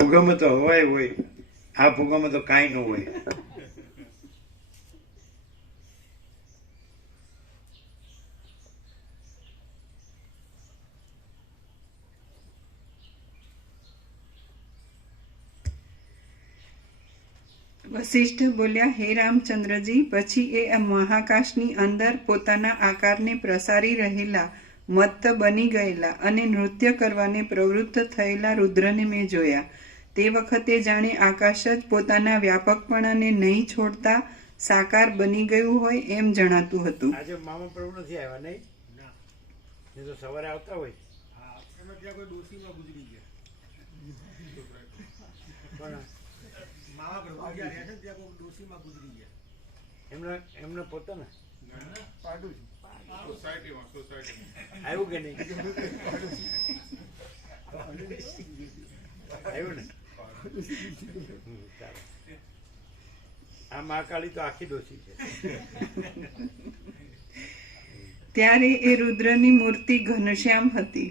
ફુગામાં તો હવાય હોય. આ ફુગામાં તો કાંઈ ન હોય. વશિષ્ઠ બોલ્યા, હે રામચંદ્રજી, પછી એ મહાકાશની અંદર પોતાના આકારને પ્રસારી રહેલા મત્ત બની ગયેલા અને નૃત્ય કરવાને પ્રવૃત્ત થયેલા રુદ્રને મેં જોયા. તે વખતે જાણે આકાશ જ પોતાના વ્યાપકપણાને નહીં છોડતા સાકાર બની ગયું હોય એમ જણાતું હતું. આજે મામા પ્રભુ નથી આવ્યા નહીં? એ તો સવારે આવતા હોય. હા એમાં ત્યાં કોઈ ડોશીમાં ગુજરી ગયા. મામા પ્રભુ રહે છે ત્યાં કોઈ ડોશીમાં ગુજરી ગયા. એમના એમના પોતાના? પાડું સોસાયટીમાં સોસાયટીમાં. આવ્યું કે નહીં? આવ્યું ને? ત્યારે એ રુદ્રની મૂર્તિ ઘનશ્યામ હતી.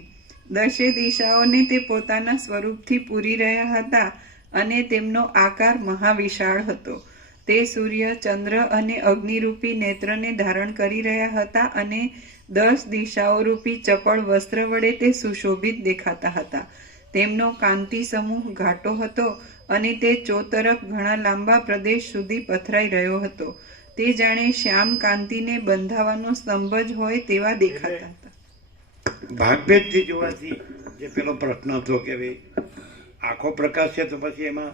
દશે દિશાઓને તે પોતાના સ્વરૂપથી પૂરી રહ્યા હતા અને તેમનો આકાર મહાવિશાળ હતો. તે સૂર્ય ચંદ્ર અને અગ્નિરૂપી નેત્રને ધારણ કરી રહ્યા હતા અને દસ દિશાઓ રૂપી ચપળ વસ્ત્ર વડે તે સુશોભિત દેખાતા હતા. તેમનો કાંતિ સમૂહ ઘાટો હતો અને તે ચોતરફ ઘણા લાંબા પ્રદેશ સુધી પથરાઈ રહ્યો હતો. તે જાણે શ્યામ કાંતિને બંધાવાનો સ્તંભ જ હોય તેવા દેખાતા હતા. ભાગભેદથી જોવાથી જે પેલો પ્રશ્ન હતો કે ભાઈ આખો પ્રકાશ છે તો પછી એમાં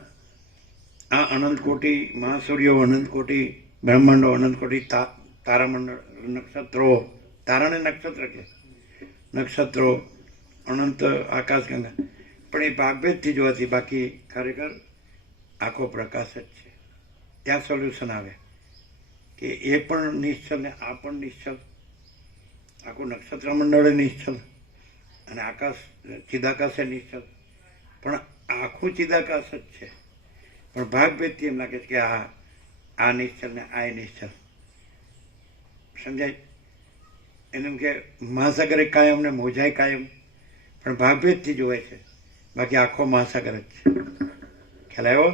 આ અનંત કોટી મહાસૂર્યો અનંત કોટી બ્રહ્માંડો અનંત કોટી તા તારામંડળ નક્ષત્રો, તારાને નક્ષત્ર કે, નક્ષત્રો, અનંત આકાશગંગા પણ એ ભાગભેદથી જોવાથી બાકી ખરેખર આખો પ્રકાશ જ છે. ત્યાં સોલ્યુશન આવે. કે એ પણ નિશ્ચલ ને આ પણ નિશ્ચલ. આખું નક્ષત્ર મંડળ નિશ્ચલ. અને આકાશ, ચિદાકાશ નિશ્ચલ. પણ આખું ચિદાકાશ જ છે. પણ ભાગભેદથી એમ લાગે છે કે આ આ નિશ્ચલ ને આ નિશ્ચલ સમજાય? એને એમ કે મહાસાગર કાયમ ને મોજાય કાયમ. પણ ભાગભેદથી જોવે છે. બાકી આખો મહાસાગર જ છે. ખ્યાલ આવ્યો?